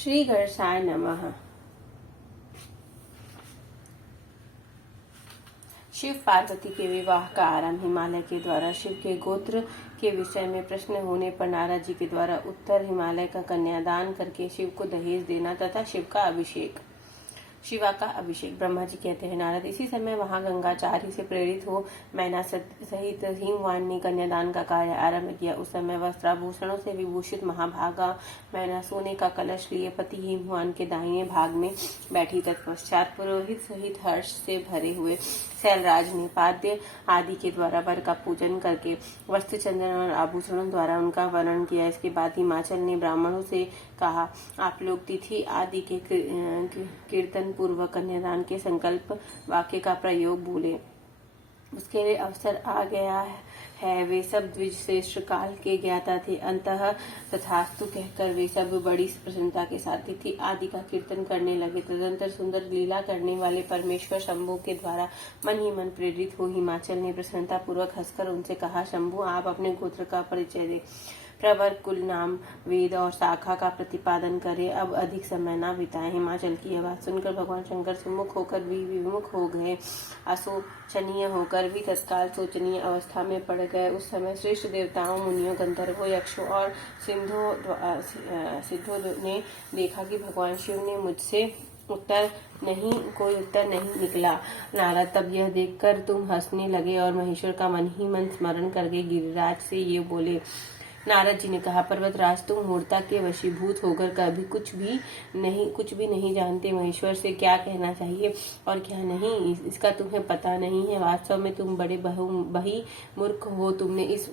श्री गणेशाय नमः। शिव पार्वती के विवाह का आरंभ हिमालय के द्वारा शिव के गोत्र के विषय में प्रश्न होने पर नारद जी के द्वारा उत्तर हिमालय का कन्यादान करके शिव को दहेज देना तथा शिवा का अभिषेक। ब्रह्मा जी कहते हैं, नारद, इसी समय वहां गंगाचारी से प्रेरित हो मैना सहित हिमवान ने कन्यादान का कार्य आरंभ किया। उस समय वस्त्राभूषणों से विभूषित महाभागा मैना सोने का कलश लिए पति हिमवान के दाहिने भाग में बैठी। तत्पश्चात पुरोहित सहित हर्ष से भरे हुए शैलराज ने पाद्य आदि के द्वारा वर का पूजन करके वस्त्र चंदन और आभूषणों द्वारा उनका वर्णन किया। इसके बाद हिमाचल ने ब्राह्मणों से कहा, आप लोग तिथि आदि के कीर्तन पूर्वक कन्यादान के संकल्प वाक्य का प्रयोग बोले। उसके लिए अवसर आ गया है। वे सब द्विज श्रेष्ठ काल के ज्ञाता थे। अंतः तथास्तु कहकर वे सब बड़ी प्रसन्नता के साथ तिथि आदि का कीर्तन करने लगे। तदंतर सुंदर लीला करने वाले परमेश्वर शंभु के द्वारा मन ही मन प्रेरित हो हिमाचल ने प्रसन्नता पूर्वक हंसकर उनसे कहा, शंभु, आप अपने गोत्र का परिचय दे, प्रवर, कुल, नाम, वेद और शाखा का प्रतिपादन करे। अब अधिक समय न बिताए। हिमाचल की यह बात सुनकर भगवान शंकर सुमुख होकर भी विमुख हो गए। अशोचनीय होकर भी तत्काल शोचनीय अवस्था में पड़ गए। उस समय श्रेष्ठ देवताओं, मुनियों, गंधर्वों, यक्षों और सिद्धों ने देखा कि भगवान शिव ने मुझसे कोई उत्तर नहीं निकला। नारद, तब यह देखकर तुम हंसने लगे और महेश्वर का मन ही मन स्मरण करके गिरिराज से ये बोले। नारद जी ने कहा, पर्वतराज, तुम मूर्ता के वशीभूत होकर कभी कुछ भी नहीं जानते। महेश्वर से क्या कहना चाहिए और क्या नहीं, इसका तुम्हें पता नहीं है। वास्तव में तुम बड़े बही मूर्ख हो। तुमने इस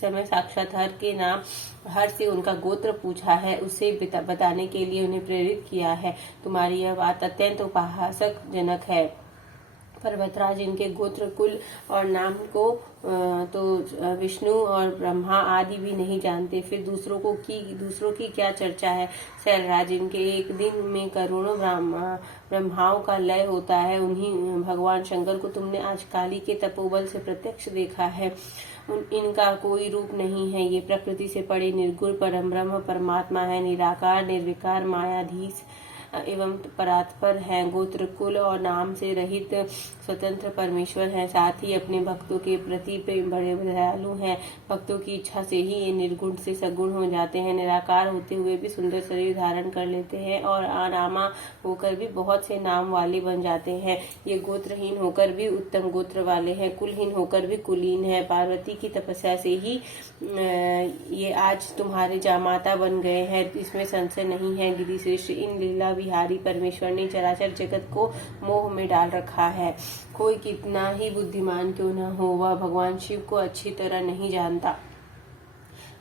समय साक्षात हर के नाम हर से उनका गोत्र पूछा है, उसे बताने के लिए उन्हें प्रेरित किया है। तुम्हारी यह बात अत्यंत उपहासक जनक है। पर्वतराज, इनके गोत्र, कुल और नाम को तो विष्णु और ब्रह्मा आदि भी नहीं जानते, फिर दूसरों की क्या चर्चा है। शैलराज, इनके एक दिन में करोड़ों ब्रह्माओं का लय होता है। उन्हीं भगवान शंकर को तुमने आज काली के तपोबल से प्रत्यक्ष देखा है। इनका कोई रूप नहीं है। ये प्रकृति से पड़े निर्गुण परम ब्रह्म परमात्मा है। निराकार, निर्विकार, मायाधीश एवं परात्पर हैं। गोत्र, कुल और नाम से रहित स्वतंत्र परमेश्वर हैं। साथ ही अपने भक्तों के प्रति बड़े दयालु हैं। भक्तों की इच्छा से ही ये निर्गुण से सगुण हो जाते हैं। निराकार होते हुए भी सुंदर शरीर धारण कर लेते हैं और अनामा होकर भी बहुत से नाम वाले बन जाते हैं। ये गोत्रहीन होकर भी उत्तम गोत्र वाले हैं, कुलहीन होकर भी कुलीन है। पार्वती की तपस्या से ही ये आज तुम्हारे जामाता बन गए हैं, इसमें संशय नहीं है। गिरि श्रेष्ठ, इन लीला विहारी परमेश्वर ने चराचर जगत को मोह में डाल रखा है। कोई कितना ही बुद्धिमान क्यों न हो, वह भगवान शिव को अच्छी तरह नहीं जानता।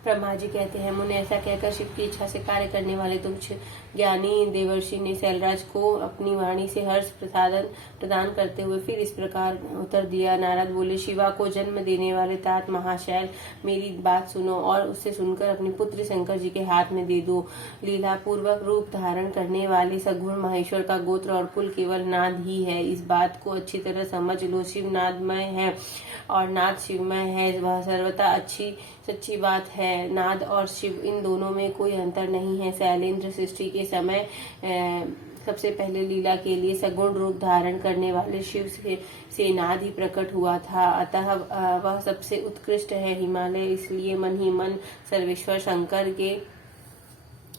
ब्रह्मा जी कहते हैं, मुने, ऐसा कहकर शिव की इच्छा से कार्य करने वाले तुच्छ ज्ञानी देवर्षि ने शैलराज को अपनी वाणी से हर्ष प्रदान करते हुए फिर इस प्रकार उत्तर दिया। नारद बोले, शिवा को जन्म देने वाले तात महाशैल, मेरी बात सुनो और उससे सुनकर अपने पुत्र शंकर जी के हाथ में दे दो। लीला पूर्वक रूप धारण करने वाले सगुण महेश्वर का गोत्र और कुल केवल नाद ही है। इस बात को अच्छी तरह समझ लो। शिव नादमय है और नाद शिवमय है। वह सर्वथा सच्ची बात है। नाद और शिव, इन दोनों में कोई अंतर नहीं है। शैलेंद्र सृष्टि के समय सबसे पहले लीला के लिए सगुण रूप धारण करने वाले शिव से नाद ही प्रकट हुआ था। अतः वह सबसे उत्कृष्ट है। हिमालय इसलिए मन ही मन सर्वेश्वर शंकर के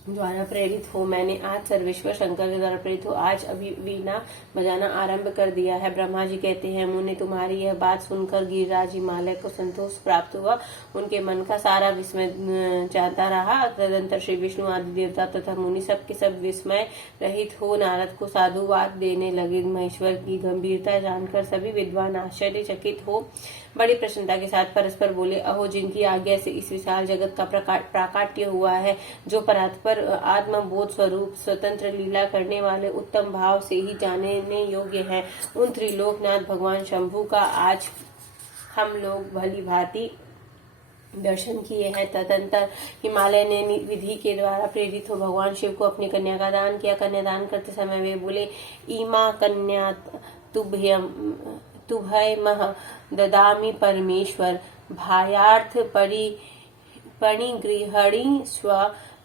द्वारा प्रेरित हो। मैंने आज सर्वेश्वर शंकर के द्वारा प्रेरित हो आज अभी वीणा बजाना आरंभ कर दिया है। ब्रह्मा जी कहते हैं, मुने, तुम्हारी यह बात सुनकर गिरिराज हिमालय को संतोष प्राप्त हुआ। उनके मन का सारा विस्मय चाहता रहा। तदंतर श्री विष्णु आदि देवता तथा मुनि सब के सब विस्मय रहित हो नारद को साधुवाद देने लगे। महेश्वर की गंभीरता जानकर सभी विद्वान आश्चर्यचकित हो बड़ी प्रसन्नता के साथ परस्पर बोले, अहो, जिनकी आज्ञा से इस विशाल जगत का प्राकाट्य हुआ है, जो परात्पर आत्मबोध स्वरूप स्वतंत्र लीला करने वाले उत्तम भाव से ही जानने योग्य है, उन त्रिलोकनाथ भगवान शंभु का आज हम लोग भली भांति दर्शन किए हैं। तदंतर हिमालय ने विधि के द्वारा प्रेरित हो भगवान शिव को अपनी कन्या का दान किया। कन्यादान करते समय वे बोले, इमा कन्या तुभयमः ददामि परमेश्वर, भायार्थ परिगृहिणी स्व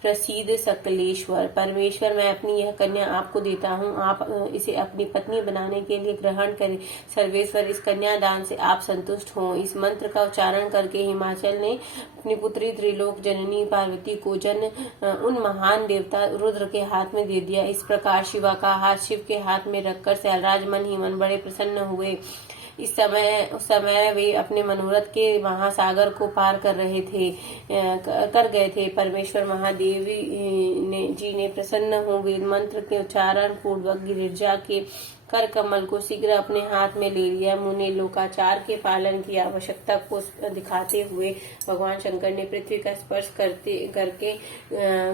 प्रसीद सकलेश्वर। परमेश्वर, मैं अपनी यह कन्या आपको देता हूँ, आप इसे अपनी पत्नी बनाने के लिए ग्रहण करें। सर्वेश्वर, इस कन्यादान से आप संतुष्ट हों। इस मंत्र का उच्चारण करके हिमाचल ने अपनी पुत्री त्रिलोक जननी पार्वती को उन महान देवता रुद्र के हाथ में दे दिया। इस प्रकार शिवा का हाथ शिव के हाथ में रखकर सैलराज मन ही मन बड़े प्रसन्न हुए। उस समय वे अपने मनोरथ के महासागर को पार कर गए थे। परमेश्वर महादेवी जी ने प्रसन्न हो वेद मंत्र के उच्चारण पूर्वक गिरिजा के कर कमल को शीघ्र अपने हाथ में ले लिया। मुने लोकाचार के पालन की आवश्यकता को दिखाते हुए भगवान शंकर ने पृथ्वी का स्पर्श करके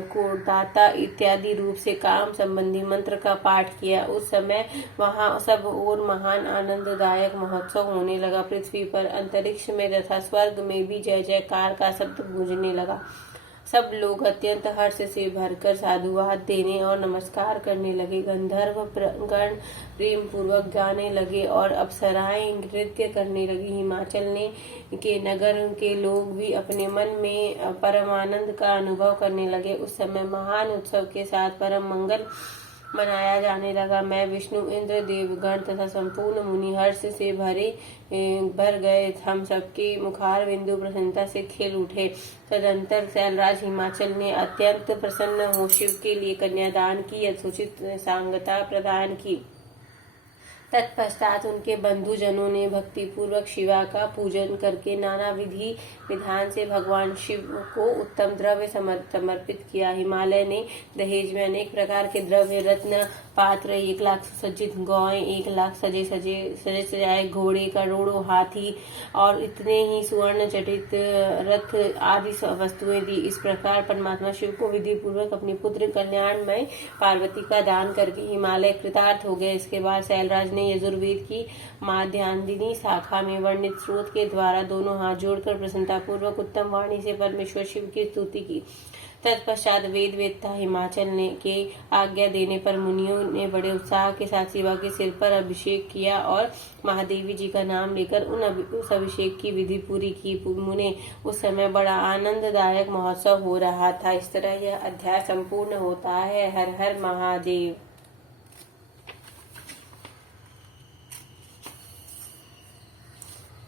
कोदाता इत्यादि रूप से काम संबंधी मंत्र का पाठ किया। उस समय वहां सब और महान आनंददायक महोत्सव होने लगा। पृथ्वी पर, अंतरिक्ष में तथा स्वर्ग में भी जय जयकार का शब्द गूंजने लगा। सब लोग अत्यंत हर्ष से भरकर साधुवाद देने और नमस्कार करने लगे। गंधर्व गण प्रेम पूर्वक गाने लगे और अप्सराएं नृत्य करने लगी। हिमाचल के नगर के लोग भी अपने मन में परमानंद का अनुभव करने लगे। उस समय महान उत्सव के साथ परम मंगल मनाया जाने लगा। मैं, विष्णु, इंद्र, देवगण तथा संपूर्ण मुनि हर्ष से भर गए। हम सबके मुखार बिंदु प्रसन्नता से खिल उठे। तदंतर सैलराज हिमाचल ने अत्यंत प्रसन्न हो शिव के लिए कन्यादान की यथोचित सांगता प्रदान की। तत्पश्चात उनके बंधुजनों ने भक्ति पूर्वक शिवा का पूजन करके नाना विधि विधान से भगवान शिव को उत्तम द्रव्य समर्पित किया। हिमालय ने दहेज में अनेक प्रकार के द्रव्य, रत्न, पात्र, 1 लाख सुसज्जित गौएं, 1 लाख सजे सजाए घोड़े, करोड़ों हाथी और इतने ही सुवर्ण जटित रथ आदि वस्तुएं दी। इस प्रकार परमात्मा शिव को विधि पूर्वक अपनी पुत्र कल्याणमय पार्वती का दान करके हिमालय कृतार्थ हो गए। इसके बाद सैलराज ने यजुर्वेद की माध्यान्दिनी शाखा में वर्णित स्रोत के द्वारा दोनों हाथ जोड़कर प्रसन्नता पूर्वक उत्तम वाणी से परमेश्वर शिव की स्तुति की। तत्पश्चात वेद वेत्ता हिमाचल के आज्ञा देने पर मुनियों ने बड़े उत्साह के साथ शिवा के सिर पर अभिषेक किया और महादेवी जी का नाम लेकर उस अभिषेक की विधि पूरी की। मुने, उस समय बड़ा आनंददायक महोत्सव हो रहा था। इस तरह यह अध्याय संपूर्ण होता है। हर हर महादेव।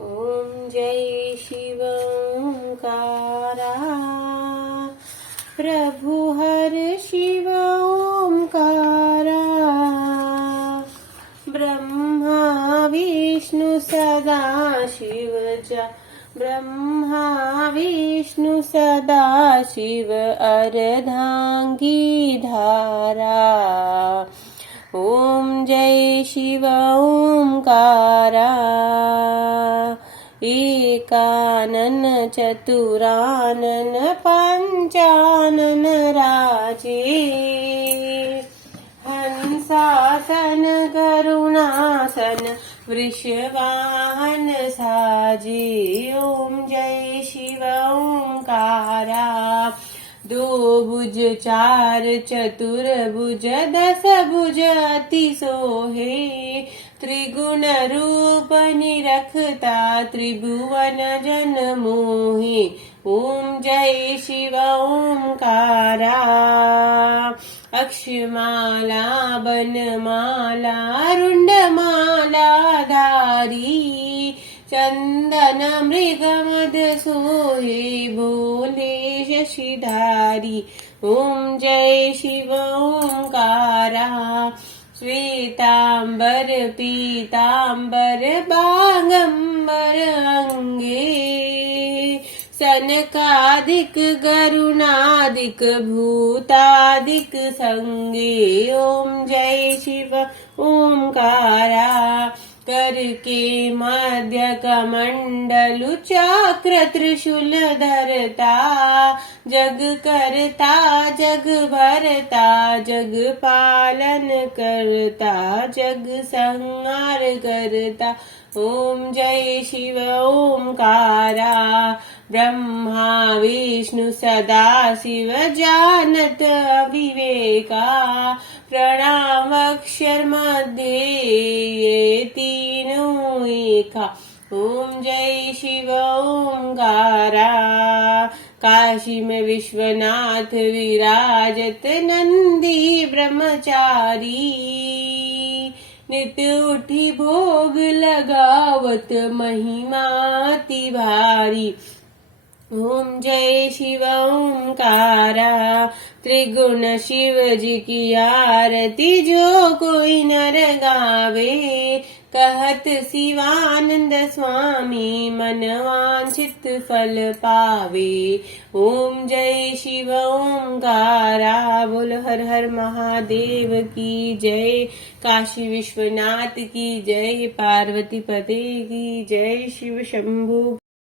ओम जय शिव ओंकारा, प्रभु हर शिव ओंकारा, ब्रह्मा विष्णु सदा शिव ब्रह्मा विष्णु सदा शिव अर्धांगी धारा। ओम जय शिव ओंकारा, एकानन चतुरानन पंचानन राजे, हंसासन करुणासन वृषवाहन साजे। ओम जय शिव ओंकारा, 2 भुज 4 चतुर्भुज 10 भुज अति सोहे, त्रिगुण रूप निरखता त्रिभुवन जन मोहे। ओम जय शिव ओंकारा, अक्षमाला बनमाला रुंडमाला धारी, चंदन मृग मद सोहे भोले शशिधारी। ओम जय शिव ओंकारा, श्वेतांबर पीतांबर बागंबर अंगे, सनकादिक गरुणादिक भूतादिक संगे। ओम जय शिव ओंकारा, करके मध्य कमंडलु चक्र त्रिशूल धरता, जग करता जग भरता, जग पालन करता, जग संहार करता। ओम जय शिव ओंकारा, ब्रह्मा विष्णु सदा शिव जानत विवेका, प्रणाम अक्षर मध्ये ये तीनों एका। ओम जय शिव ओंकारा, काशी में विश्वनाथ विराजत नंदी ब्रह्मचारी। नित उठी भोग लगावत महिमाति भारी। ओम जय शिव ओंकारा त्रिगुण शिव जी की आरती जो कोई नर गावे। कहत शिवानंद स्वामी मन वांछित फल पावे। ओम जय शिव ओंकारा बोल हर हर महादेव की जय। काशी विश्वनाथ की जय, पार्वती पते की जय, शिव शंभू